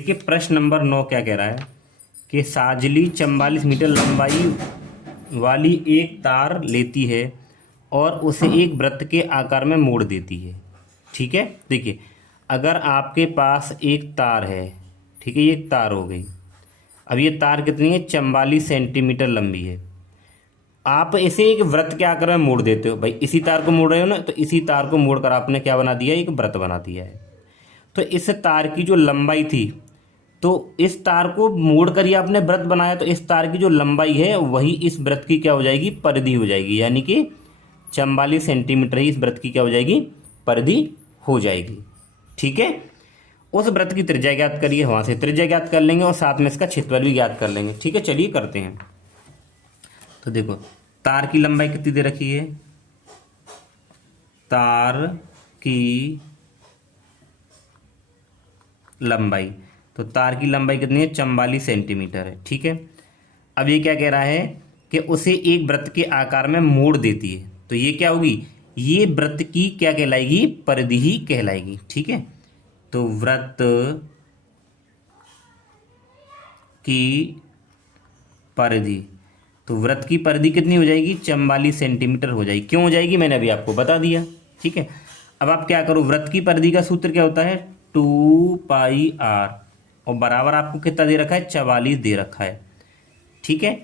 देखिए प्रश्न नंबर 9 क्या कह रहा है कि साजली 44 मीटर लंबाई वाली एक तार लेती है और उसे एक वृत्त के आकार में मोड़ देती है। ठीक है, देखिए अगर आपके पास एक तार है, ठीक है, ये एक तार हो गई। अब ये तार कितनी है? 44 सेंटीमीटर लंबी है। आप इसे एक वृत्त के आकार में मोड़ देते हो। भाई इसी तार को मोड़ रहे हो ना, तो इसी तार को मोड़कर आपने क्या बना दिया? एक वृत्त बना दिया है। तो इस तार की जो लंबाई थी, तो इस तार को मोड़कर ही आपने वृत्त बनाया, तो इस तार की जो लंबाई है वही इस वृत्त की क्या हो जाएगी? परिधि हो जाएगी। यानी कि 44 सेंटीमीटर ही इस वृत्त की क्या हो जाएगी? परिधि हो जाएगी। ठीक है, उस वृत्त की त्रिज्या ज्ञात करिए। वहां से त्रिज्या ज्ञात कर लेंगे और साथ में इसका क्षेत्रफल भी ज्ञात कर लेंगे। ठीक है, चलिए करते हैं। तो देखो तार की लंबाई कितनी दे रखी है? तार की लंबाई, तो तार की लंबाई कितनी है? 44 सेंटीमीटर है। ठीक है, अब ये क्या कह रहा है कि उसे एक वृत्त के आकार में मोड़ देती है। तो ये क्या होगी? ये वृत्त की क्या कहलाएगी? परिधि ही कहलाएगी। ठीक है, तो वृत्त की परिधि, तो वृत्त की परिधि कितनी हो जाएगी? 44 सेंटीमीटर हो जाएगी। क्यों हो जाएगी? मैंने अभी आपको बता दिया। ठीक है, अब आप क्या करो, वृत्त की परिधि का सूत्र क्या होता है? 2πr, और बराबर आपको कितना दे रखा है? 44 दे रखा है। ठीक है,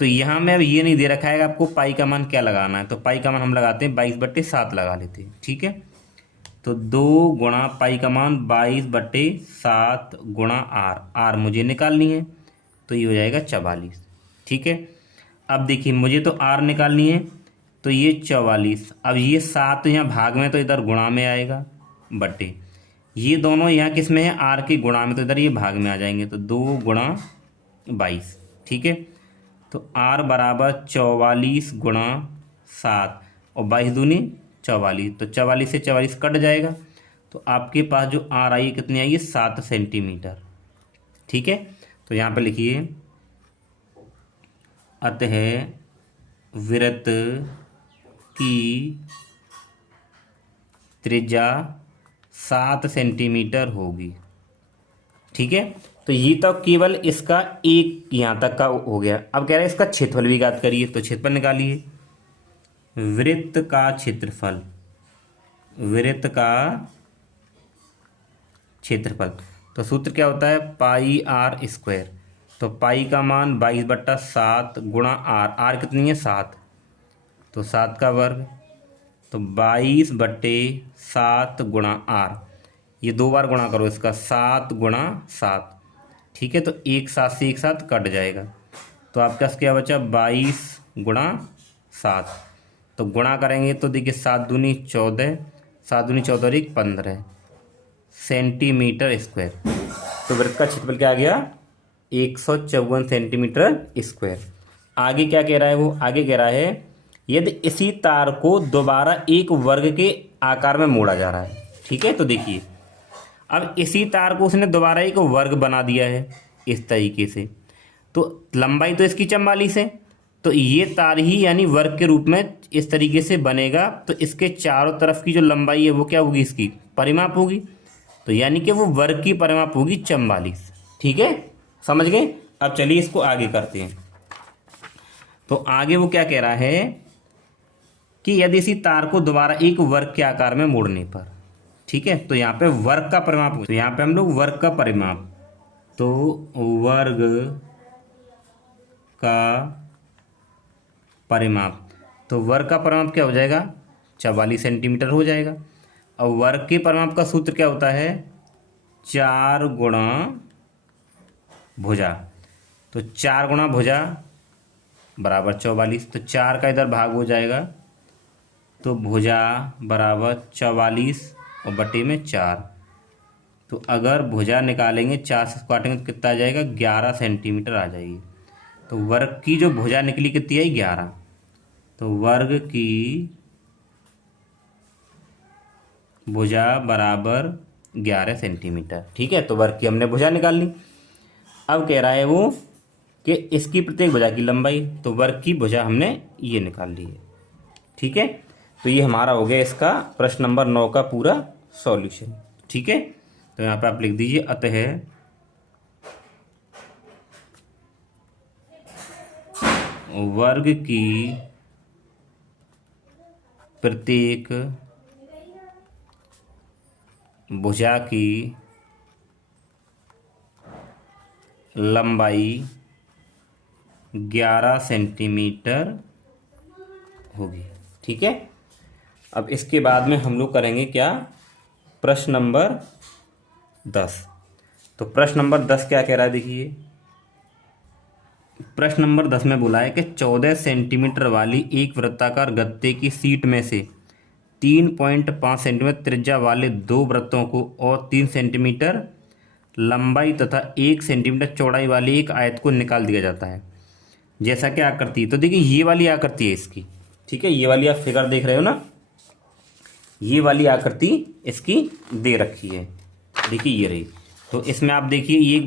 तो यहाँ में अब ये नहीं दे रखा है आपको पाई का मान क्या लगाना है। तो पाई का मान हम लगाते हैं 22/7 लगा लेते हैं। ठीक है, तो 2 गुणा पाई का मान 22/7 गुणा आर, आर मुझे निकालनी है, तो ये हो जाएगा 44। ठीक है, अब देखिए मुझे तो आर निकालनी है, तो ये 44। अब ये 7 यहाँ भाग में, तो इधर गुणा में आएगा, बटे ये दोनों यहाँ किस में है? आर के गुणा में, तो इधर ये भाग में आ जाएंगे, तो 2 गुणा 22। ठीक है, तो आर बराबर 44 गुणा 7 और 22 दूनी 44, तो 44 से 44 कट जाएगा, तो आपके पास जो आर आई कितनी आई है? 7 सेंटीमीटर। ठीक है, तो यहाँ पे लिखिए अतः वृत्त की त्रिज्या 7 सेंटीमीटर होगी। ठीक है, तो ये तो केवल इसका एक यहाँ तक का हो गया। अब कह रहे हैं इसका क्षेत्रफल भी ज्ञात करिए, तो क्षेत्रफल निकालिए। वृत्त का क्षेत्रफल, वृत्त का क्षेत्रफल, तो सूत्र क्या होता है? पाई आर स्क्वायर। तो पाई का मान 22/7 गुणा आर, आर कितनी है? 7, तो 7 का वर्ग, तो 22/7 गुणा आर, ये 2 बार गुणा करो इसका, 7 गुणा 7। ठीक है, तो एक 7 से एक 7 कट जाएगा, तो आपके पास क्या बचा? 22 गुणा 7। तो गुणा करेंगे तो देखिए 7 दूनी 14, 7 दूनी 14 और 1 15 सेंटीमीटर स्क्वायर। तो वृत्त का क्षेत्रफल क्या आ गया? 154 सेंटीमीटर स्क्वायर। आगे क्या कह रहा है वो? आगे कह रहा है यदि इसी तार को दोबारा एक वर्ग के आकार में मोड़ा जा रहा है। ठीक है, तो देखिए अब इसी तार को उसने दोबारा एक वर्ग बना दिया है इस तरीके से, तो लंबाई तो इसकी 44 है, तो ये तार ही यानी वर्ग के रूप में इस तरीके से बनेगा, तो इसके चारों तरफ की जो लंबाई है वो क्या होगी? इसकी परिमाप होगी, तो यानी कि वो वर्ग की परिमाप होगी 44। ठीक है, समझ गए? अब चलिए इसको आगे करते हैं। तो आगे वो क्या कह रहा है कि यदि इसी तार को दोबारा एक वर्ग के आकार में मोड़ने पर, ठीक है, तो यहाँ पे वर्ग का परिमाप, तो यहाँ पे हम लोग वर्ग का परिमाप, तो वर्ग का परिमाप, तो वर्ग का परिमाप क्या हो जाएगा? 44 सेंटीमीटर हो जाएगा। और वर्ग के परिमाप का सूत्र क्या होता है? 4 गुणा भुजा, तो 4 गुणा भुजा बराबर 44, तो 4 का इधर भाग हो जाएगा, तो भुजा बराबर 44 और बटे में 4। तो अगर भुजा निकालेंगे 4 से काटेंगे तो कितना आ जाएगा? 11 सेंटीमीटर आ जाएगी। तो वर्ग की जो भुजा निकली कितनी आई? 11। तो वर्ग की भुजा बराबर 11 सेंटीमीटर। ठीक है, तो वर्ग की हमने भुजा निकाल ली। अब कह रहा है वो कि इसकी प्रत्येक भुजा की लंबाई, तो वर्ग की भुजा हमने ये निकाल ली है। ठीक है, तो ये हमारा हो गया इसका प्रश्न नंबर 9 का पूरा सॉल्यूशन। ठीक है, तो यहाँ पे आप लिख दीजिए अतः वर्ग की प्रत्येक भुजा की लंबाई 11 सेंटीमीटर होगी। ठीक है, अब इसके बाद में हम लोग करेंगे क्या, प्रश्न नंबर 10। तो प्रश्न नंबर 10 क्या कह रहा है, देखिए प्रश्न नंबर 10 में बोला है कि 14 सेंटीमीटर वाली एक वृत्ताकार गत्ते की सीट में से 3.5 सेंटीमीटर त्रिज्या वाले दो वृत्तों को और 3 सेंटीमीटर लंबाई तथा 1 सेंटीमीटर चौड़ाई वाली एक आयत को निकाल दिया जाता है। जैसा कि आकृति है, तो देखिए ये वाली आकृति है इसकी, ठीक है, ये वाली आप फिगर देख रहे हो ना, ये वाली आकृति इसकी दे रखी है, देखिए ये रही। तो इसमें आप देखिए ये एक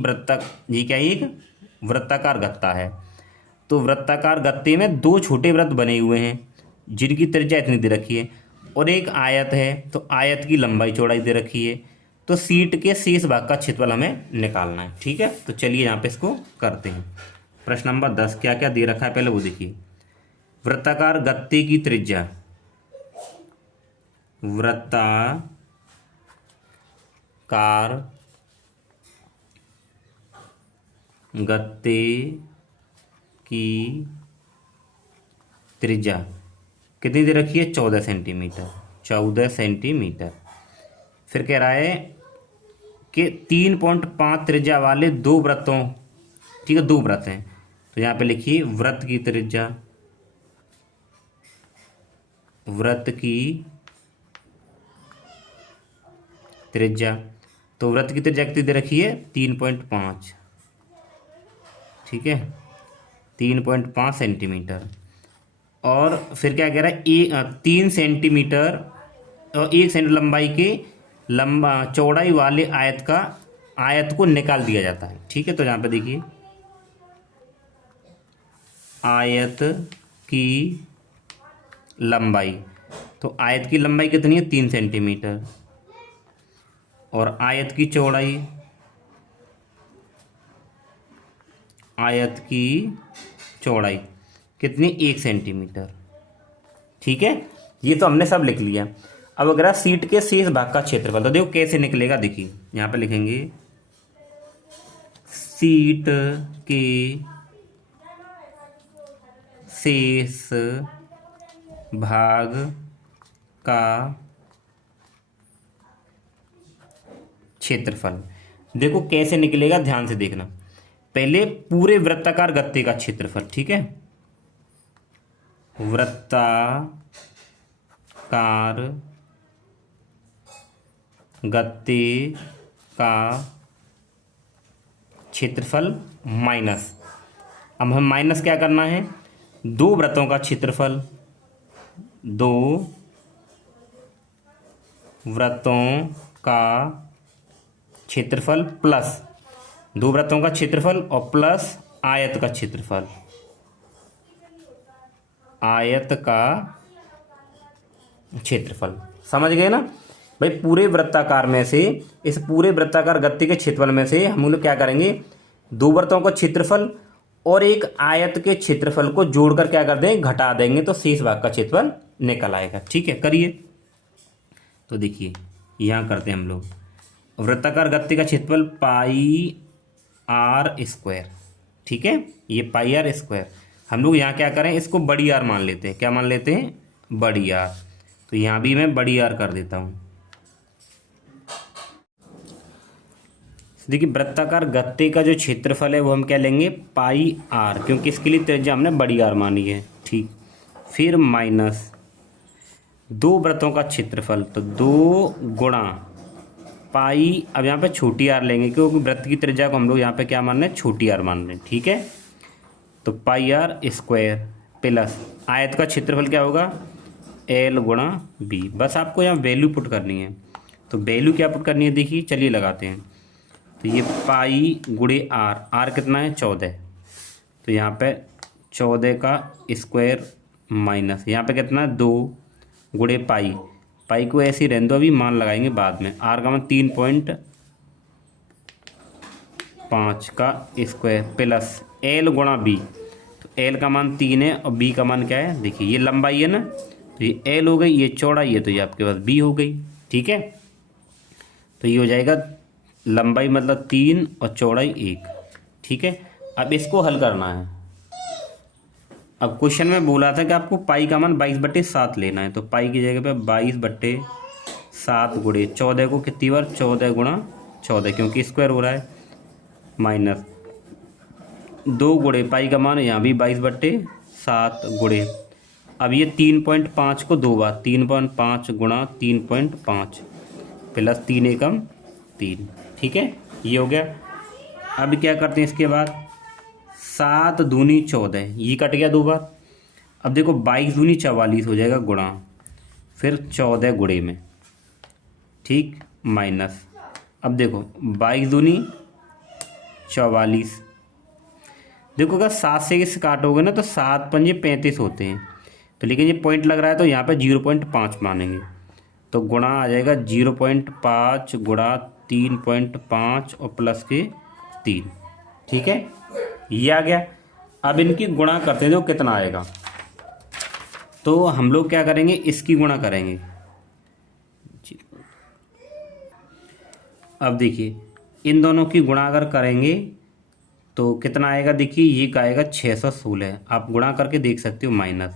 ये क्या है, एक वृत्ताकार गत्ता है। तो वृत्ताकार गत्ते में दो छोटे वृत्त बने हुए हैं जिनकी त्रिज्या इतनी दे रखी है, और एक आयत है, तो आयत की लंबाई चौड़ाई दे रखी है। तो सीट के शेष भाग का क्षेत्रफल हमें निकालना है। ठीक है, तो चलिए यहाँ पे इसको करते हैं। प्रश्न नंबर 10 क्या क्या दे रखा है पहले वो देखिए। वृत्ताकार गत्ते की त्रिज्या, वृत्ताकार गत्ते की त्रिज्या कितनी दे रखी है, 14 सेंटीमीटर, 14 सेंटीमीटर। फिर कह रहा है कि 3.5 त्रिज्या वाले दो वृत्तों, ठीक है, दो वृत्त हैं, तो यहाँ पे लिखिए वृत्त की त्रिज्या, वृत्त की त्रिज्या, तो वृत्त की त्रिज्या कितनी दे रखी है, 3.5, ठीक है, 3.5 सेंटीमीटर। और फिर क्या कह रहा है, 3 सेंटीमीटर और 1 सेंटीमीटर लंबाई के चौड़ाई वाले आयत को निकाल दिया जाता है। ठीक है, तो यहाँ पे देखिए आयत की लंबाई, तो आयत की लंबाई कितनी है, 3 सेंटीमीटर, और आयत की चौड़ाई, आयत की चौड़ाई कितनी, 1 सेंटीमीटर। ठीक है, ये तो हमने सब लिख लिया। अब अगर सीट के शेष भाग का क्षेत्रफल, तो देखो कैसे निकलेगा, देखिए यहाँ पे लिखेंगे सीट के शेष भाग का क्षेत्रफल। देखो कैसे निकलेगा, ध्यान से देखना। पहले पूरे वृत्ताकार गत्ते का क्षेत्रफल, ठीक है, वृत्ताकार गत्ते का क्षेत्रफल माइनस, अब हम माइनस क्या करना है, दो वृत्तों का क्षेत्रफल, दो वृत्तों का क्षेत्रफल प्लस दो वृत्तों का क्षेत्रफल और प्लस आयत का क्षेत्रफल, आयत का क्षेत्रफल। समझ गए ना भाई, पूरे वृत्ताकार में से, इस पूरे वृत्ताकार गत्ते के क्षेत्रफल में से हम लोग क्या करेंगे, दो वृत्तों का क्षेत्रफल और एक आयत के क्षेत्रफल को जोड़कर क्या कर देंगे, घटा देंगे, तो शेष भाग का क्षेत्रफल निकल आएगा। ठीक है, करिए। तो देखिए यहाँ करते हैं हम लोग, वृत्ताकार गत्ते का क्षेत्रफल पाई आर स्क्वायर, ठीक है, ये पाई आर स्क्वायर। हम लोग यहाँ क्या करें, इसको बड़ी आर मान लेते हैं, क्या मान लेते हैं, बड़ी आर। तो यहाँ भी मैं बड़ी आर कर देता हूँ। देखिए वृत्ताकार गत्ते का जो क्षेत्रफल है वो हम क्या लेंगे, पाई आर, क्योंकि इसके लिए त्रिज्या हमने बड़ी आर मानी है। ठीक, फिर माइनस दो वृत्तों का क्षेत्रफल, तो 2 गुणा पाई, अब यहाँ पे छोटी आर लेंगे क्योंकि वृत्त की त्रिज्या को हम लोग यहाँ पे क्या मान रहे हैं, छोटी आर मान रहे हैं। ठीक है, तो पाई आर स्क्वायर प्लस आयत का क्षेत्रफल क्या होगा, एल गुणा बी। बस आपको यहाँ वैल्यू पुट करनी है, तो वैल्यू क्या पुट करनी है, देखिए चलिए लगाते हैं। तो ये पाई गुणे आर, आर कितना है, 14, तो यहाँ पे 14 का स्क्वायर माइनस यहाँ पे कितना है, 2 गुणे पाई, पाई को ऐसे ही रहने दो, अभी मान लगाएंगे बाद में। आर का मान 3.5 का स्क्वायर प्लस एल गुणा बी, तो एल का मान 3 है और बी का मान क्या है, देखिए ये लंबाई है ना, तो ये एल हो गई, ये चौड़ाई है तो ये आपके पास बी हो गई। ठीक है, तो ये हो जाएगा लंबाई मतलब 3 और चौड़ाई 1। ठीक है, अब इसको हल करना है। अब क्वेश्चन में बोला था कि आपको पाई का मान 22/7 लेना है, तो पाई की जगह पे 22/7 गुणे 14 को कितनी बार, 14 गुणा 14 क्योंकि स्क्वायर हो रहा है, माइनस 2 गुणे पाई का मान यहाँ भी 22/7 गुणे, अब ये 3.5 को 2 बार, 3.5 गुणा 3.5 प्लस 3 एकम 3। ठीक है, ये हो गया। अब क्या करते हैं इसके बाद, 7 दूनी 14, ये कट गया 2 बार। अब देखो 22 दूनी 44 हो जाएगा गुणा, फिर 14 गुणे में, ठीक, माइनस, अब देखो 22 दूनी 44, देखो अगर 7 से इसे काटोगे ना तो 7 पंजे 35 होते हैं, तो लेकिन ये पॉइंट लग रहा है तो यहाँ पे 0.5 मानेंगे, तो गुणा आ जाएगा 0.5 गुणा 3.5 और प्लस के 3। ठीक है, ये आ गया। अब इनकी गुणा करते हैं, जो कितना आएगा, तो हम लोग क्या करेंगे, इसकी गुणा करेंगे। अब देखिए इन दोनों की गुणा अगर करेंगे तो कितना आएगा, देखिए ये का आएगा 616, आप गुणा करके देख सकते हो, माइनस,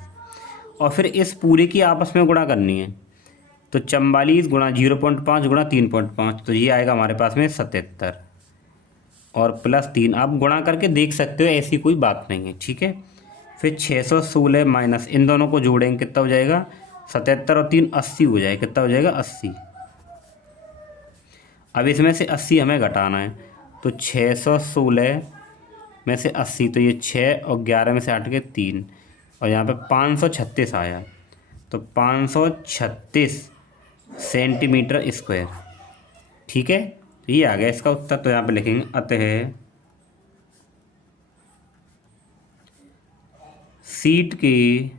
और फिर इस पूरे की आपस में गुणा करनी है, तो 44 गुणा 0.5 गुणा 3.5, तो ये आएगा हमारे पास में 77 और प्लस 3, आप गुणा करके देख सकते हो, ऐसी कोई बात नहीं है। ठीक है, फिर 616 माइनस इन दोनों को जोड़ेंगे, कितना हो जाएगा, 77 और 3 80 हो जाएगा, कितना हो जाएगा 80। अब इसमें से 80 हमें घटाना है, तो 616 में से 80, तो ये 6 और 11 में से हट के 3, और यहाँ पे 536 आया, तो 536 सेंटीमीटर स्क्वायर। ठीक है, तो ये आ गया इसका उत्तर। तो यहाँ पे लिखेंगे अतः शीट के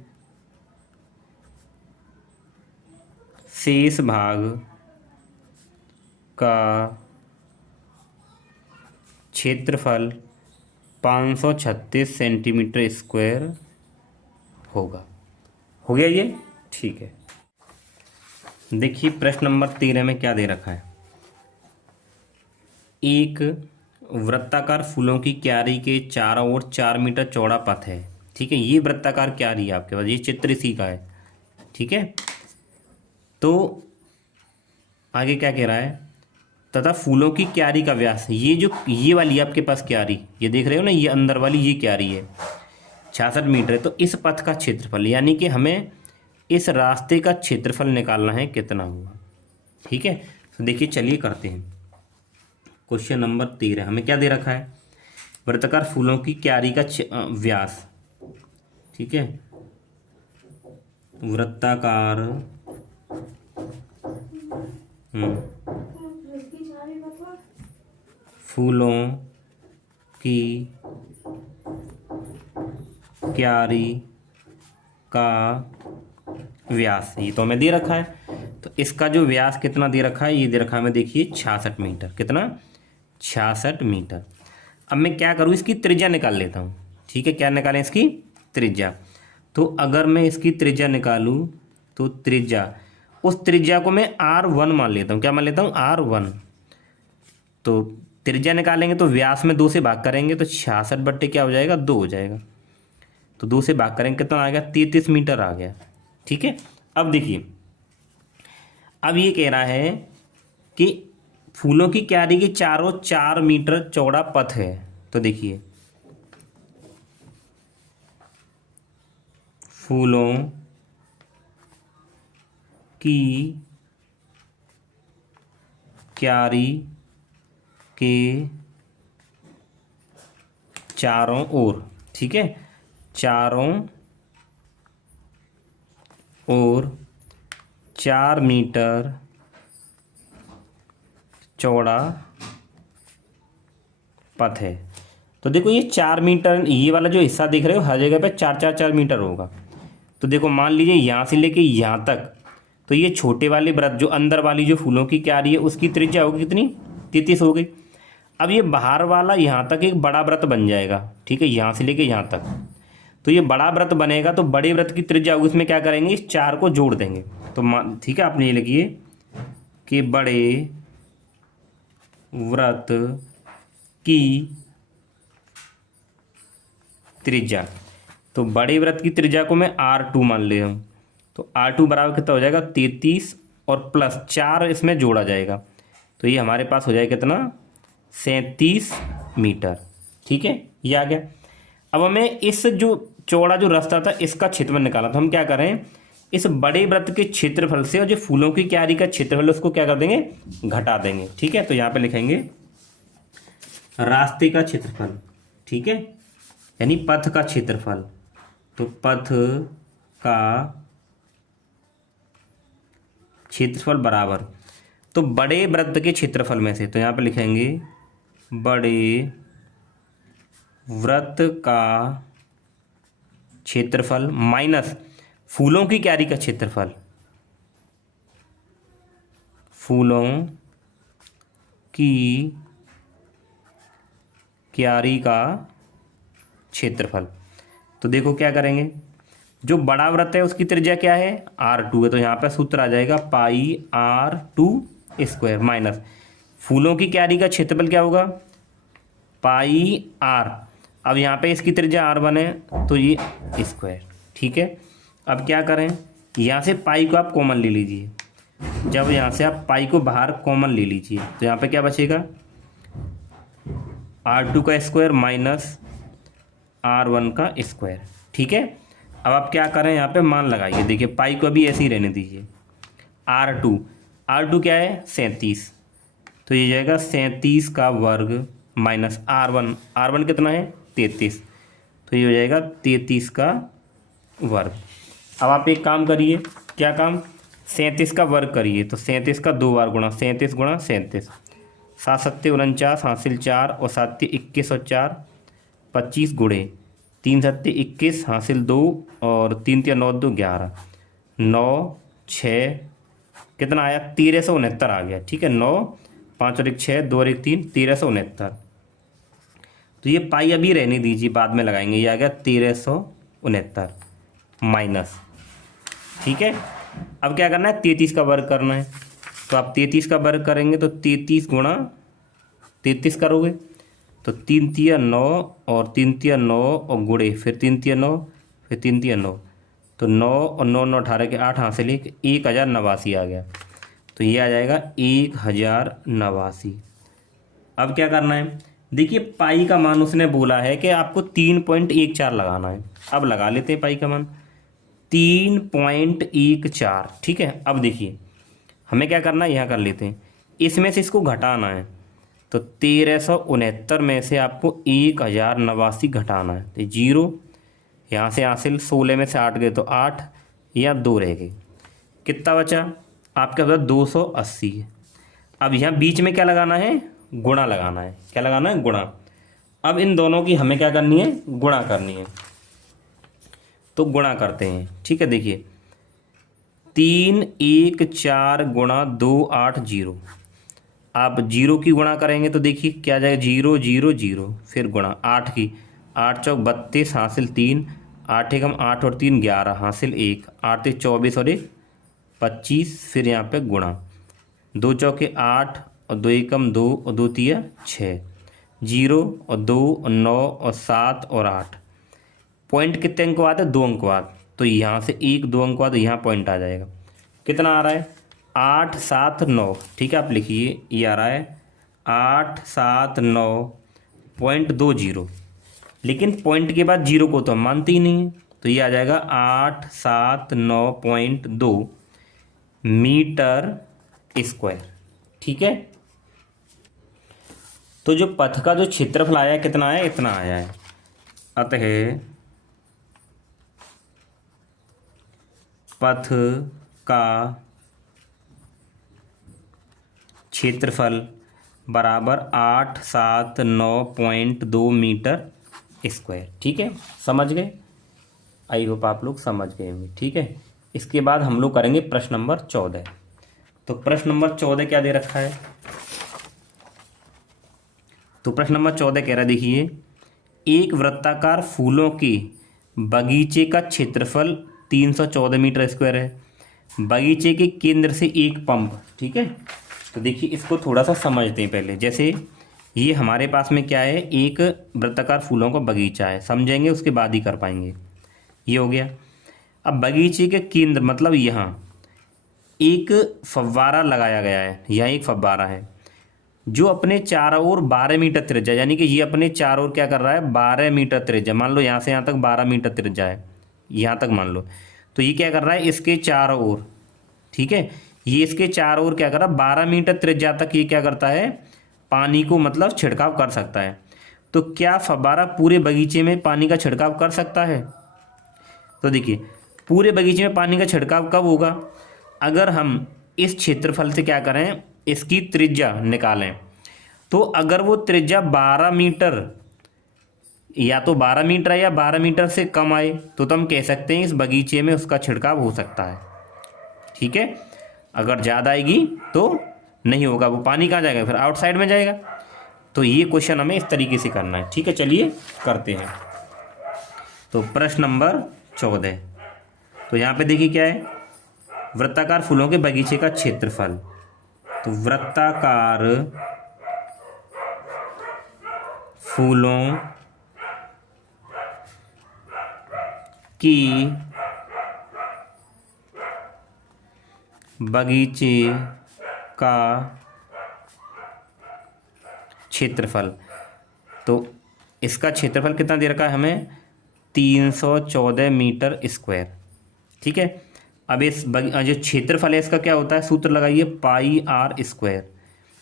शेष भाग का क्षेत्रफल 536 सेंटीमीटर स्क्वायर होगा। हो गया ये, ठीक है। देखिए प्रश्न नंबर 13 में क्या दे रखा है, एक वृत्ताकार फूलों की क्यारी के चारों ओर 4 मीटर चौड़ा पथ है। ठीक है, ये वृत्ताकार क्यारी है आपके पास, ये चित्र इसी का है। ठीक है, तो आगे क्या कह रहा है, तथा फूलों की क्यारी का व्यास, ये जो ये वाली आपके पास क्यारी, ये देख रहे हो ना, ये अंदर वाली ये क्यारी है 66 मीटर है, तो इस पथ का क्षेत्रफल, यानी कि हमें इस रास्ते का क्षेत्रफल निकालना है, कितना हुआ। ठीक है, तो देखिए चलिए करते हैं। क्वेश्चन नंबर 13 हमें क्या दे रखा है, वृत्ताकार फूलों की क्यारी का व्यास। ठीक है, वृत्ताकार फूलों की क्यारी का व्यास, ये तो हमें दे रखा है, तो इसका जो व्यास कितना दे रखा है, ये दे रखा है हमें, देखिए 66 मीटर, कितना 66 मीटर। अब मैं क्या करूँ, इसकी त्रिज्या निकाल लेता हूँ। ठीक है, क्या निकालें, इसकी त्रिज्या। तो अगर मैं इसकी त्रिज्या निकालूँ तो त्रिज्या, उस त्रिज्या को मैं R1 मान लेता हूँ। क्या मान लेता हूँ, R1। तो त्रिज्या निकालेंगे तो व्यास में 2 से भाग करेंगे तो 66 बट्टे क्या हो जाएगा, 2 हो जाएगा, तो 2 से भाग करेंगे कितना आ गया, 33 मीटर आ गया। ठीक है, अब देखिए, अब ये कह रहा है कि फूलों की क्यारी के चारों 4 मीटर चौड़ा पथ है, तो देखिए फूलों की क्यारी के चारों ओर, ठीक है, चारों ओर 4 मीटर चौड़ा पथ है। तो देखो ये 4 मीटर, ये वाला जो हिस्सा देख रहे हो हर जगह पे 4 मीटर होगा। तो देखो मान लीजिए यहाँ से लेके यहाँ तक, तो ये छोटे वाले वृत्त जो अंदर वाली जो फूलों की क्यारी है उसकी त्रिज्या होगी कितनी, 33 हो गई। अब ये बाहर वाला यहाँ तक एक बड़ा वृत्त बन जाएगा। ठीक है, यहाँ से लेके यहाँ तक, तो ये बड़ा वृत्त बनेगा, तो बड़े वृत्त की त्रिज्या होगी, उसमें क्या करेंगे, इस 4 को जोड़ देंगे। तो ठीक है, आपने ये लिखिए कि बड़े वृत्त की त्रिज्या, तो बड़े वृत्त की त्रिज्या को मैं R2 मान ले हूँ। तो R2 बराबर कितना हो जाएगा, 33 और प्लस 4 इसमें जोड़ा जाएगा, तो ये हमारे पास हो जाएगा कितना, 37 मीटर। ठीक है, ये आ गया। अब हमें इस जो चौड़ा जो रास्ता था इसका क्षेत्रफल निकाला, तो हम क्या करें, इस बड़े वृत्त के क्षेत्रफल से और जो फूलों की क्यारी का क्षेत्रफल उसको क्या कर देंगे, घटा देंगे। ठीक है, तो यहाँ पे लिखेंगे रास्ते का क्षेत्रफल, ठीक है, यानी पथ का क्षेत्रफल। तो पथ का क्षेत्रफल बराबर, तो बड़े वृत्त के क्षेत्रफल में से, तो यहाँ पे लिखेंगे बड़े वृत्त का क्षेत्रफल माइनस फूलों की क्यारी का क्षेत्रफल, फूलों की क्यारी का क्षेत्रफल। तो देखो क्या करेंगे, जो बड़ा वृत्त है उसकी त्रिज्या क्या है, R2 है, तो यहाँ पे सूत्र आ जाएगा पाई R2² माइनस फूलों की क्यारी का क्षेत्रफल क्या होगा, पाई R। अब यहाँ पे इसकी त्रिज्या R1 है, तो ये स्क्वायर। ठीक है, अब क्या करें, यहाँ से पाई को आप कॉमन ले लीजिए। जब यहाँ से आप पाई को बाहर कॉमन ले लीजिए, तो यहाँ पे क्या बचेगा, R2 का स्क्वायर माइनस R1 का स्क्वायर। ठीक है, अब आप क्या करें, यहाँ पे मान लगाइए। देखिए पाई को अभी ऐसे ही रहने दीजिए। R2 क्या है, 37, तो ये जाएगा 37 का वर्ग माइनस R1 कितना है, 33, तो ये हो जाएगा 33 का वर्ग। अब आप एक काम करिए, क्या काम, 37 का वर्ग करिए, तो 37 का 2 बार गुणा, 37 गुणा 37, 7 सत्ते 49 हासिल 4 और 7 21 और 4 25 गुणे 3 सत्ते 21 हासिल 2 और 3 3 9 2 11 9 6 कितना आया, 1369 आ गया। ठीक है, 9 5 और 1 6 2 और 1 3 1369। तो ये पाई अभी रहने दीजिए, बाद में लगाएंगे। ये आ गया 1369 माइनस। ठीक है, अब क्या करना है, 33 का वर्ग करना है। तो आप 33 का वर्ग करेंगे तो 33 गुणा 33 करोगे, तो 3 तिया 9 और 3 तिया 9 और गुणे फिर 3 तिया 9 फिर 3 तिया 9, तो 9 और 9 9 18 के 8 हासिल 1089 आ गया। तो ये आ जाएगा 1089। अब क्या करना है, देखिए पाई का मान उसने बोला है कि आपको 3.14 लगाना है। अब लगा लेते हैं पाई का मान 3.14। ठीक है, अब देखिए हमें क्या करना है, यहाँ कर लेते हैं, इसमें से इसको घटाना है। तो 1369 में से आपको 1089 घटाना है, तो 0 यहाँ से हासिल 16 में से 8 गए तो 8 या 2 रह गए, कितना बचा आपके पास 280 है। अब यहाँ बीच में क्या लगाना है, गुणा लगाना है। क्या लगाना है, गुणा। अब इन दोनों की हमें क्या करनी है, गुणा करनी है। तो गुणा करते हैं। ठीक है, देखिए 314 गुणा 280, आप 0 की गुणा करेंगे तो देखिए क्या जाएगा, 0 0 0 फिर गुणा 8 की, 8 चौक 32 हासिल 3, 8 एकम 8 और 3 11 हासिल 1, 8 ते 24 और 1 25, फिर यहाँ पे गुणा 2 चौके 8 और 2 एकम 2 और 2 तिया 6, 0 और 2 और 9 और 7 और 8। पॉइंट कितने अंक बाद है, 2 अंक बाद, तो यहाँ से 1 2 अंक बाद यहाँ पॉइंट आ जाएगा। कितना आ रहा है, 8 7 9। ठीक है, आप लिखिए ये आ रहा है 879.20, लेकिन पॉइंट के बाद 0 को तो हम मानते ही नहीं है, तो ये आ जाएगा 879.2 मीटर स्क्वायर। ठीक है, तो जो पथ का जो क्षेत्रफल आया कितना आया, इतना आया है। अतः पथ का क्षेत्रफल बराबर 879.2 मीटर स्क्वायर। ठीक है, समझ गए, आई होप आप लोग समझ गए होंगे। ठीक है, इसके बाद हम लोग करेंगे प्रश्न नंबर 14। तो प्रश्न नंबर 14 क्या दे रखा है, तो प्रश्न नंबर 14 कह रहा है, देखिए एक वृत्ताकार फूलों के बगीचे का क्षेत्रफल 314 मीटर स्क्वायर है, बगीचे के केंद्र से एक पंप, ठीक है। तो देखिए इसको थोड़ा सा समझते हैं पहले। जैसे ये हमारे पास में क्या है, एक वृत्ताकार फूलों का बगीचा है, समझेंगे उसके बाद ही कर पाएंगे। ये हो गया। अब बगीचे के केंद्र मतलब यहाँ एक फव्वारा लगाया गया है, यहाँ एक फव्वारा है जो अपने चारों ओर 12 मीटर त्रिज्या, यानी कि ये अपने चारों ओर क्या कर रहा है, 12 मीटर त्रिज्या, मान लो यहाँ से यहाँ तक 12 मीटर त्रिज्या है, यहाँ तक मान लो। तो ये क्या कर रहा है, इसके चारों ओर, ठीक है, ये इसके चारों ओर क्या कर रहा है, 12 मीटर त्रिज्या तक ये क्या करता है, पानी को मतलब छिड़काव कर सकता है। तो क्या फव्वारा पूरे बगीचे में पानी का छिड़काव कर सकता है? तो देखिए पूरे बगीचे में पानी का छिड़काव कब होगा, अगर हम इस क्षेत्रफल से क्या करें, इसकी त्रिज्या निकालें। तो अगर वो त्रिज्या 12 मीटर, या तो 12 मीटर या 12 मीटर से कम आए तो हम कह सकते हैं इस बगीचे में उसका छिड़काव हो सकता है, ठीक है। अगर ज़्यादा आएगी तो नहीं होगा, वो पानी कहाँ जाएगा, फिर आउटसाइड में जाएगा। तो ये क्वेश्चन हमें इस तरीके से करना है, ठीक है। चलिए करते हैं। तो प्रश्न नंबर 14, तो यहाँ पे देखिए क्या है, वृत्ताकार फूलों के बगीचे का क्षेत्रफल। तो वृत्ताकार फूलों की बगीचे का क्षेत्रफल, तो इसका क्षेत्रफल कितना दे रखा है हमें, 314 मीटर स्क्वायर, ठीक है। अब इस जो क्षेत्रफल है इसका क्या होता है, सूत्र लगाइए, पाई आर स्क्वायर।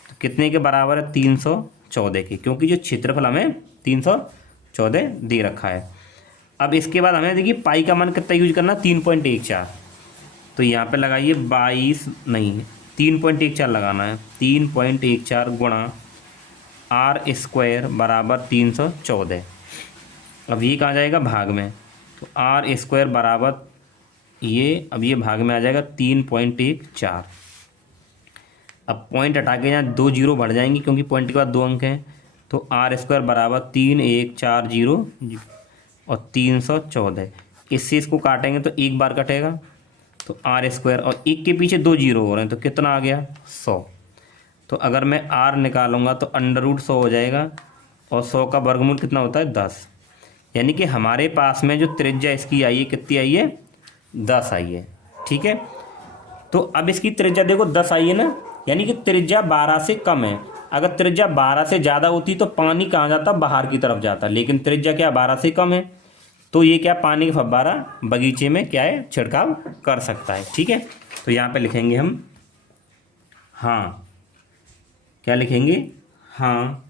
तो कितने के बराबर है, 314 के, क्योंकि जो क्षेत्रफल हमें 314 दे रखा है। अब इसके बाद हमें देखिए पाई का मान कितना यूज करना, 3.14। तो यहाँ पे लगाइए 22 नहीं 3.14 लगाना है, 3.14 गुणा आर स्क्वायर बराबर 314। अब ये कहाँ जाएगा, भाग में। तो आर स्क्वायर बराबर ये, अब ये भाग में आ जाएगा 3.14। अब पॉइंट हटा के यहाँ 2 जीरो बढ़ जाएंगी क्योंकि पॉइंट के बाद 2 अंक हैं। तो आर स्क्वायर बराबर 3140 और 314। इससे इसको काटेंगे तो एक बार कटेगा, तो आर स्क्वायर, और एक के पीछे 2 जीरो हो रहे हैं तो कितना आ गया, 100। तो अगर मैं आर निकालूंगा तो √100 हो जाएगा, और 100 का वर्गमूल कितना होता है, 10। यानी कि हमारे पास में जो त्रिज्या इसकी आई है, कितनी आई है, 10 आई है, ठीक है। तो अब इसकी त्रिज्या देखो 10 आई है ना, यानी कि त्रिज्या 12 से कम है। अगर त्रिज्या 12 से ज़्यादा होती तो पानी कहाँ जाता, बाहर की तरफ जाता, लेकिन त्रिज्या क्या 12 से कम है, तो ये क्या पानी का फव्वारा बगीचे में क्या है, छिड़काव कर सकता है, ठीक है। तो यहाँ पे लिखेंगे हम हाँ, क्या लिखेंगे, हाँ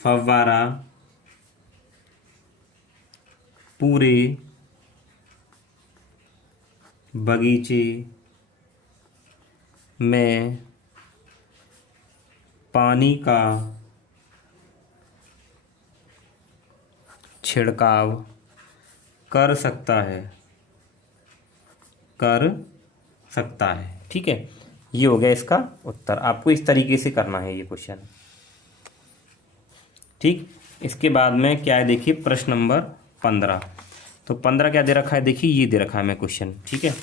फव्वारा पूरे बगीचे में पानी का छिड़काव कर सकता है, ठीक है। ये हो गया इसका उत्तर। आपको इस तरीके से करना है ये क्वेश्चन, ठीक। इसके बाद में क्या है, देखिए प्रश्न नंबर 15। तो 15 क्या दे रखा है, देखिए ये दे रखा है मैं क्वेश्चन, ठीक है।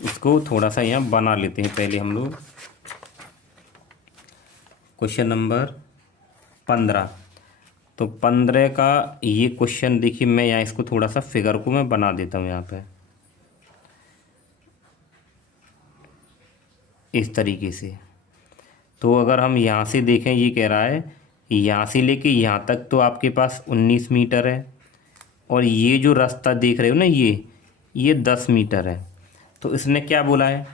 इसको थोड़ा सा यहाँ बना लेते हैं पहले हम लोग। क्वेश्चन नंबर 15, तो 15 का ये क्वेश्चन देखिए, मैं यहाँ इसको थोड़ा सा फिगर को मैं बना देता हूँ यहाँ पे इस तरीके से। तो अगर हम यहाँ से देखें, ये कह रहा है यहाँ से लेके यहाँ तक तो आपके पास 19 मीटर है, और ये जो रास्ता देख रहे हो ना, ये 10 मीटर है। तो इसने क्या बोला है,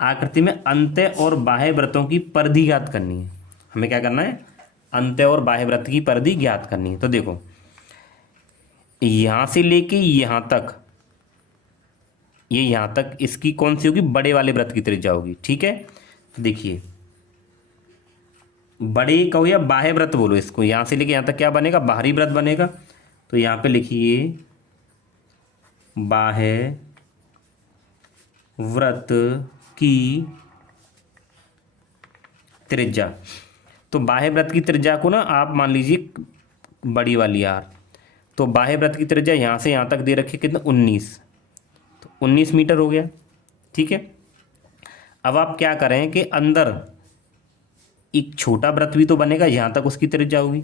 आकृति में अंत्य और बाह्य वृत्तों की परिधि ज्ञात करनी है। हमें क्या करना है, अंत्य और बाह्य वृत्त की परिधि ज्ञात करनी है। तो देखो यहाँ से लेके यहाँ तक, ये यहाँ तक इसकी कौन सी होगी, बड़े वाले वृत्त की त्रिज्या होगी, ठीक है। तो देखिए बड़े कहो या बाह्य वृत्त बोलो इसको, यहाँ से लेके यहाँ तक क्या बनेगा, बाहरी वृत्त बनेगा। तो यहाँ पे लिखिए बाह्य वृत्त की त्रिज्या। तो बाह्य वृत्त की त्रिज्या को ना आप मान लीजिए बड़ी वाली आर। तो बाह्य वृत्त की त्रिज्या यहाँ से यहाँ तक दे रखी है कितना, 19, तो 19 मीटर हो गया। ठीक है, अब आप क्या करें कि अंदर एक छोटा वृत्त भी तो बनेगा, यहाँ तक उसकी त्रिज्या होगी।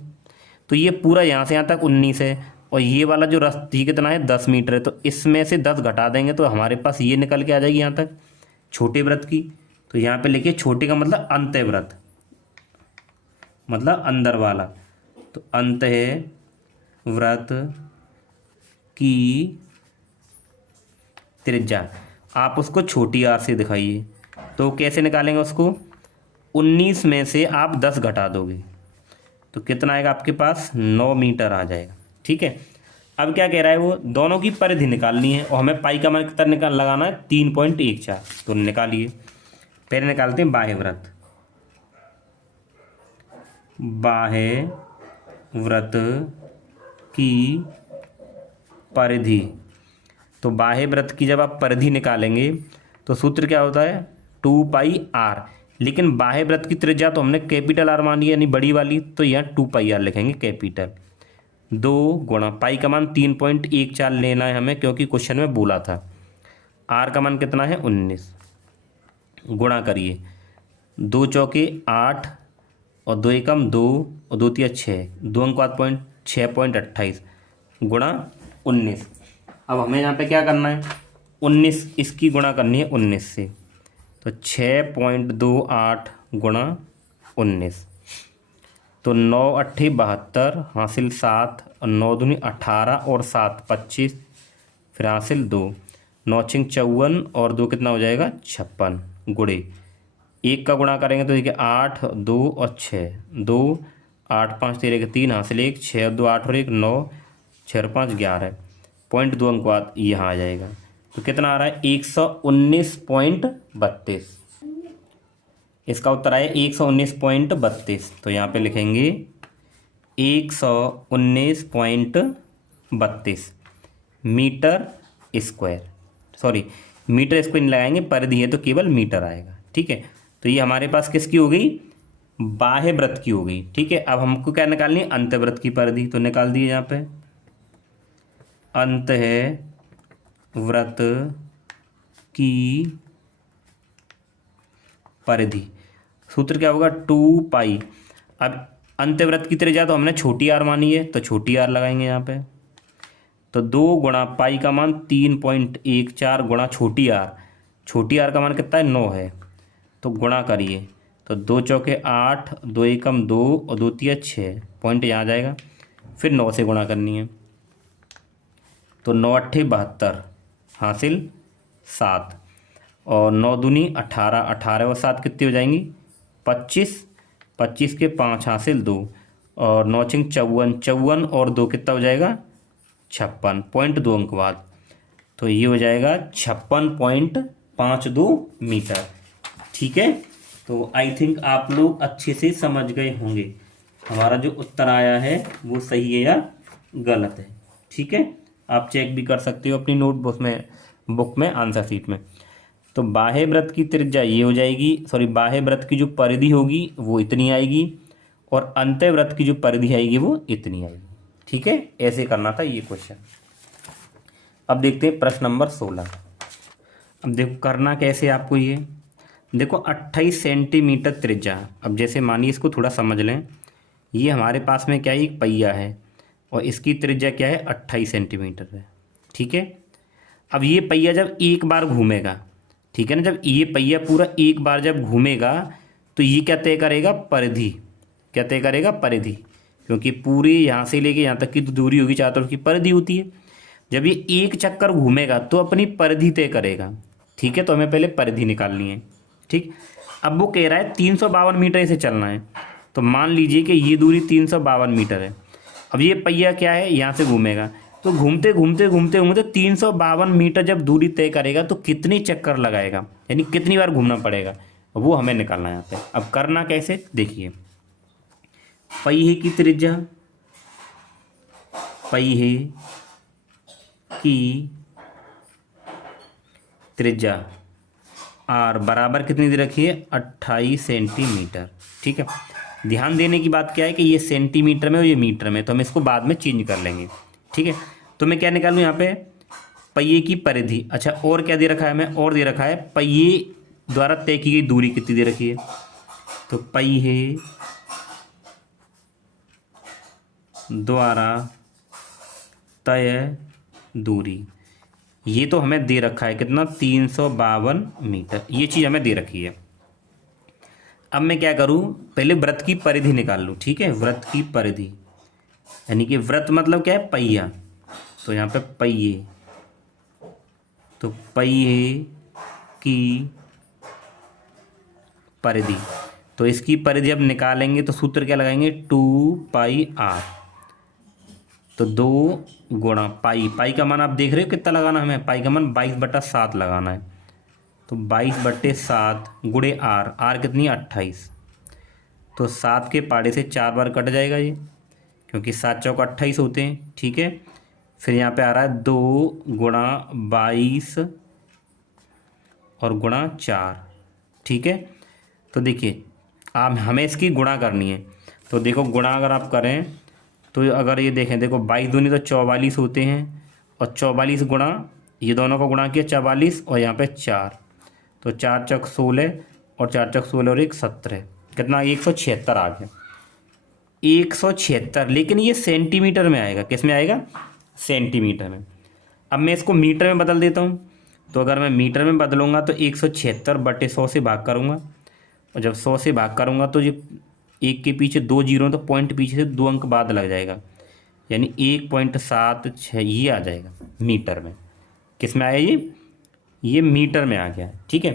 तो ये पूरा यहाँ से यहाँ तक 19 है, और ये वाला जो रास्ता कितना है 10 मीटर है, तो इसमें से 10 घटा देंगे तो हमारे पास ये निकल के आ जाएगी यहाँ तक छोटे वृत्त की। तो यहाँ पे लिखिए छोटे का मतलब अंतः वृत्त, मतलब अंदर वाला। तो अंतः वृत्त की त्रिज्या आप उसको छोटी आर से दिखाइए। तो कैसे निकालेंगे उसको, 19 में से आप 10 घटा दोगे तो कितना आएगा आपके पास, 9 मीटर आ जाएगा। ठीक है, अब क्या कह रहा है वो, दोनों की परिधि निकालनी है और हमें पाई का मान कितना निकाल लगाना है, 3.14। तो निकालिए, पहले निकालते हैं बाह्य वृत्त। बाह्य वृत्त की परिधि, तो बाह्य वृत्त की जब आप परिधि निकालेंगे तो सूत्र क्या होता है, 2πr। लेकिन बाह्य वृत्त की त्रिज्या तो हमने कैपिटल आर मानी यानी बड़ी वाली, तो यहाँ 2πr लिखेंगे कैपिटल। 2 गुणा पाई का मान 3.14 लेना है हमें, क्योंकि क्वेश्चन में बोला था। आर का मान कितना है 19, गुणा करिए, 2 चौके 8 और 2 एकम 2 और 2 तिया 6, 2 अंक 6.28 गुणा 19। अब हमें यहाँ पे क्या करना है, 19 इसकी गुणा करनी है 19 से, तो 6.28 गुणा 19, तो 9 8 72 हासिल 7 और 9 दूनी 18 और 7 25, फिर हासिल 2, 9 छिंग 54 और 2 कितना हो जाएगा 56 गुणे 1 का गुणा करेंगे तो देखिए 8 2 और 6, 2 8 5 13 3 हासिल 1, 6 और 2 8 और 1 9, 6 और 5 11, 0.2 अंक बाद यहाँ आ जाएगा। तो कितना आ रहा है 119.32, इसका उत्तर आया 119.32। तो यहाँ पे लिखेंगे 119.32 metre square, sorry metre square नहीं लगाएंगे, परिधि है तो केवल मीटर आएगा। ठीक है, तो ये हमारे पास किसकी हो गई, बाह्य वृत्त की हो गई। ठीक है, अब हमको क्या निकालनी है, अंतःवृत्त की परिधि। तो निकाल दिए यहाँ पे, अंतःवृत्त की परिधि, सूत्र क्या होगा 2π। अब अंतःवृत्त की त्रिज्या तो हमने छोटी आर मानी है, तो छोटी आर लगाएंगे यहाँ पे, तो 2 गुणा पाई का मान 3.14 गुणा छोटी आर का मान कितना है 9 है, तो गुणा करिए, तो 2 चौके 8 2 एकम 2 और 2 तिया 6, पॉइंट यहाँ आ जाएगा, फिर 9 से गुणा करनी है, तो 9 8 72 हासिल 7 और 9 दूनी 18, 18 और 7 कितनी हो जाएंगी 25, 25 के 5 हासिल 2 और 9 छिंग 54, 54 और 2 कितना हो जाएगा 56, 0.2 अंक बाद। तो ये हो जाएगा 56.52 मीटर। ठीक है, तो आई थिंक आप लोग अच्छे से समझ गए होंगे हमारा जो उत्तर आया है वो सही है या गलत है। ठीक है, आप चेक भी कर सकते हो अपनी नोटबुक में, बुक में, आंसर शीट में। तो बाह्य वृत्त की त्रिज्या ये हो जाएगी, सॉरी बाह्य वृत्त की जो परिधि होगी वो इतनी आएगी और अंतःवृत्त की जो परिधि आएगी वो इतनी आएगी। ठीक है, ऐसे करना था ये क्वेश्चन। अब देखते हैं प्रश्न नंबर 16। अब देखो करना कैसे आपको, ये देखो 28 सेंटीमीटर त्रिज्या। अब जैसे मानिए इसको थोड़ा समझ लें, ये हमारे पास में क्या है एक पहिया है और इसकी त्रिज्या क्या है 28 सेंटीमीटर है। ठीक है, अब ये पहिया जब एक बार घूमेगा, ठीक है ना, जब ये पहिया पूरा एक बार जब घूमेगा तो ये क्या तय करेगा, परिधि। क्या तय करेगा, परिधि, क्योंकि पूरी यहाँ से लेके यहाँ तक की तो दूरी होगी, चारों तरफ की परिधि होती है। जब ये एक चक्कर घूमेगा तो अपनी परिधि तय करेगा। ठीक है, तो हमें पहले परिधि निकालनी है। ठीक, अब वो कह रहा है 352 मीटर इसे चलना है, तो मान लीजिए कि ये दूरी 352 मीटर है। अब ये पहिया क्या है यहाँ से घूमेगा, तो घूमते घूमते घूमते घूमते 352 मीटर जब दूरी तय करेगा तो कितनी चक्कर लगाएगा, यानी कितनी बार घूमना पड़ेगा, वो हमें निकालना है यहाँ पे। अब करना कैसे, देखिए पहिए की त्रिज्या, पहिए की त्रिज्या आर बराबर कितनी दे रखी है 28 सेंटीमीटर। ठीक है, ध्यान देने की बात क्या है कि ये सेंटीमीटर में और ये मीटर में, तो हम इसको बाद में चेंज कर लेंगे। ठीक है, तो मैं क्या निकालूँ यहाँ पे, पहिए की परिधि। अच्छा, और क्या दे रखा है हमें, और दे रखा है पहिए द्वारा तय की गई दूरी कितनी दे रखी है। तो पहिए द्वारा तय दूरी, ये तो हमें दे रखा है कितना, 352 मीटर, ये चीज़ हमें दे रखी है। अब मैं क्या करूँ, पहले वृत्त की परिधि निकाल लूँ। ठीक है, वृत्त की परिधि, यानी कि वृत्त मतलब क्या है, पहिया। तो यहाँ पे पहिए, तो पहिए की परिधि, तो इसकी परिधि अब निकालेंगे तो सूत्र क्या लगाएंगे, 2πr। तो 2 गुणा पाई, पाई का मान आप देख रहे हो कितना लगाना हमें, पाई का मान 22/7 लगाना है। तो 22/7 गुणे आर, आर कितनी, 28। तो 7 के पाड़े से 4 बार कट जाएगा ये, क्योंकि 7 चौक 28 होते हैं। ठीक है, फिर यहाँ पे आ रहा है 2 गुणा 22 और गुणा 4। ठीक है, तो देखिए आप हमें इसकी गुणा करनी है। तो देखो गुणा अगर आप करें तो अगर ये देखें, देखो 22 दूनी तो 44 होते हैं, और 44 गुणा ये दोनों का गुणा किया 44 और यहाँ पे 4, तो 4 चौक 16 और 4 चौक 16 और 1 17, कितना 176 आ गया। 176, लेकिन ये सेंटीमीटर में आएगा, किस में आएगा, सेंटीमीटर में। अब मैं इसको मीटर में बदल देता हूँ। तो अगर मैं मीटर में बदलूंगा तो 176/100 से भाग करूँगा, और जब 100 से भाग करूँगा तो ये एक के पीछे 2 जीरो, तो पॉइंट पीछे से 2 अंक बाद लग जाएगा, यानी 1.76 ये आ जाएगा मीटर में। किस में आया ये मीटर में आ गया। ठीक है,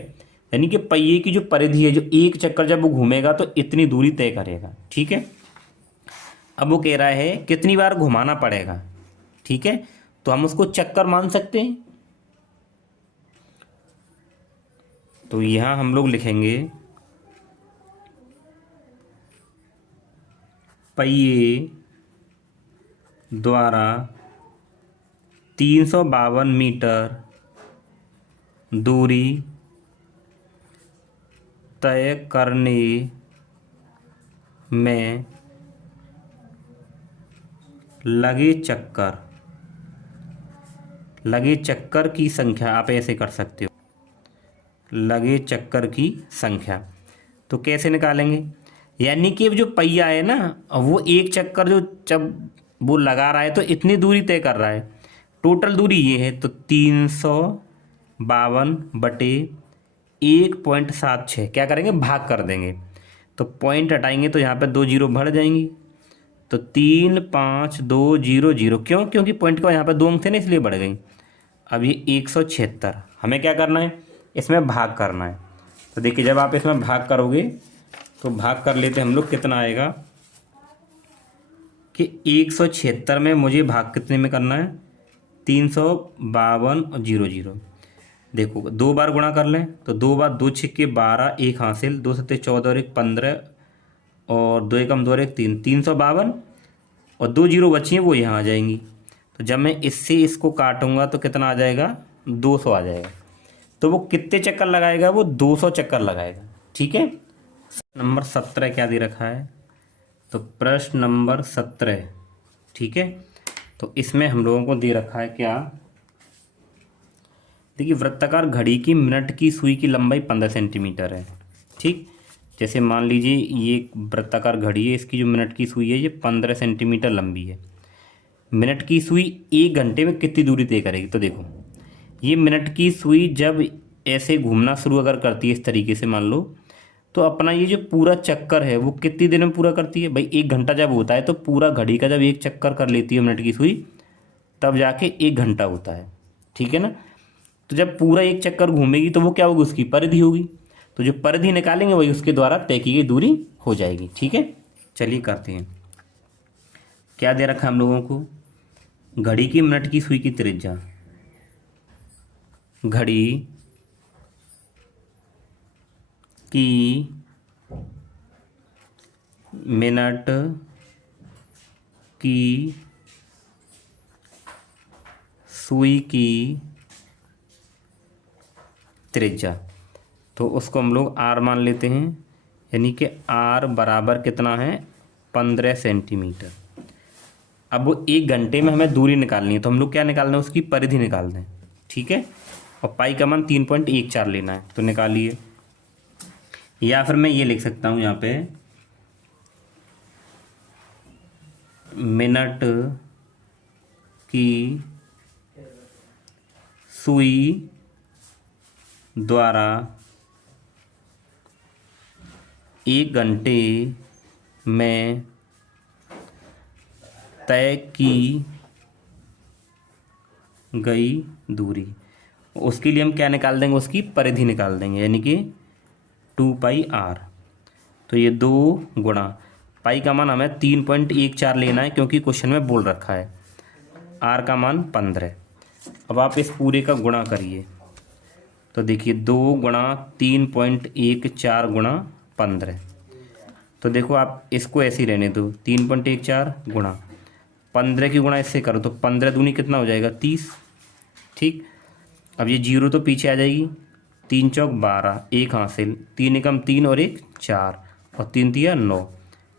यानी कि पहिए की जो परिधि है, जो एक चक्कर जब वो घूमेगा तो इतनी दूरी तय करेगा। ठीक है, अब वो कह रहा है कितनी बार घुमाना पड़ेगा। ठीक है, तो हम उसको चक्कर मान सकते हैं। तो यहाँ हम लोग लिखेंगे पहिए द्वारा 352 मीटर दूरी तय करने में लगे चक्कर की संख्या, आप ऐसे कर सकते हो, लगे चक्कर की संख्या। तो कैसे निकालेंगे, यानी कि जो पहिया है ना, वो एक चक्कर जो जब वो लगा रहा है तो इतनी दूरी तय कर रहा है, टोटल दूरी ये है, तो 352/1.76 क्या करेंगे, भाग कर देंगे। तो पॉइंट हटाएंगे तो यहाँ पे 2 जीरो बढ़ जाएंगी, तो 35200, क्यों, क्योंकि पॉइंट का यहाँ पे 2 अंक थे ना, इसलिए बढ़ गई। अब ये 176, हमें क्या करना है, इसमें भाग करना है। तो देखिए जब आप इसमें भाग करोगे तो भाग कर लेते हम लोग, कितना आएगा कि 176 में मुझे भाग कितने में करना है, 352 और 00। देखो 2 बार गुणा कर लें तो 2 बार 2 छिक्के 12, 1 हासिल, 2 सत्ते 14 और 1 15, और 2 एकम 2 और 1 3, 352, और 2 जीरो बची हैं वो यहाँ आ जाएंगी। तो जब मैं इससे इसको काटूंगा तो कितना आ जाएगा, 200 आ जाएगा। तो वो कितने चक्कर लगाएगा, वो 200 चक्कर लगाएगा। ठीक है, नंबर 17 क्या दे रखा है, तो प्रश्न नंबर 17। ठीक है, तो इसमें हम लोगों को दे रखा है क्या, देखिए वृत्ताकार घड़ी की मिनट की सुई की लंबाई 15 सेंटीमीटर है। ठीक, जैसे मान लीजिए ये एक वृत्ताकार घड़ी है, इसकी जो मिनट की सुई है ये 15 सेंटीमीटर लंबी है। मिनट की सुई 1 घंटे में कितनी दूरी तय करेगी। तो देखो ये मिनट की सुई जब ऐसे घूमना शुरू अगर करती है इस तरीके से, मान लो, तो अपना ये जो पूरा चक्कर है वो कितनी देर में पूरा करती है भाई, 1 घंटा जब होता है तो पूरा घड़ी का जब एक चक्कर कर लेती है मिनट की सुई, तब जाके 1 घंटा होता है। ठीक है ना, तो जब पूरा एक चक्कर घूमेगी तो वो क्या होगी, उसकी परिधि होगी। तो जो परिधि निकालेंगे वही उसके द्वारा तय की गई दूरी हो जाएगी। ठीक है, चलिए करते हैं। क्या दे रखा है हम लोगों को, घड़ी की मिनट की सुई की त्रिज्या, घड़ी की मिनट की सुई की त्रिज्या, तो उसको हम लोग आर मान लेते हैं, यानी कि आर बराबर कितना है 15 सेंटीमीटर। अब वो 1 घंटे में हमें दूरी निकालनी है, तो हम लोग क्या निकाल रहे हैं, उसकी परिधि निकाल दें। ठीक है, और पाई का मान 3.14 लेना है, तो निकालिए। या फिर मैं ये लिख सकता हूँ यहाँ पे मिनट की सुई द्वारा 1 घंटे में तय की गई दूरी। उसके लिए हम क्या निकाल देंगे, उसकी परिधि निकाल देंगे, यानी कि 2πr। तो ये 2 गुणा पाई का मान हमें 3.14 लेना है, क्योंकि क्वेश्चन में बोल रखा है। आर का मान 15। अब आप इस पूरे का गुणा करिए, तो देखिए 2 गुणा 3.14 गुणा 15। तो देखो आप इसको ऐसे ही रहने दो, 3.14 गुणा 15 की गुणा इससे करो, तो 15 दूनी कितना हो जाएगा 30। ठीक, अब ये 0 तो पीछे आ जाएगी, 3 चौक 12, 1 हासिल, 3 एकम 3 और 1 4 और 3 तिया 9,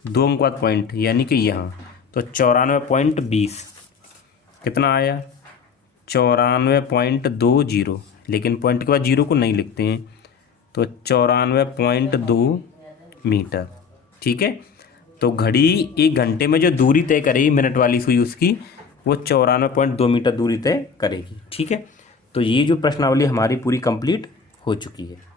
2 अंक बाद पॉइंट यानी कि यहाँ, तो 94.20 कितना आया 94.20। लेकिन पॉइंट के बाद 0 को नहीं लिखते हैं, तो 94.2 मीटर। ठीक है, तो घड़ी 1 घंटे में जो दूरी तय करेगी मिनट वाली सुई उसकी, वो 94.2 मीटर दूरी तय करेगी। ठीक है, तो ये जो प्रश्नावली हमारी पूरी कंप्लीट हो चुकी है।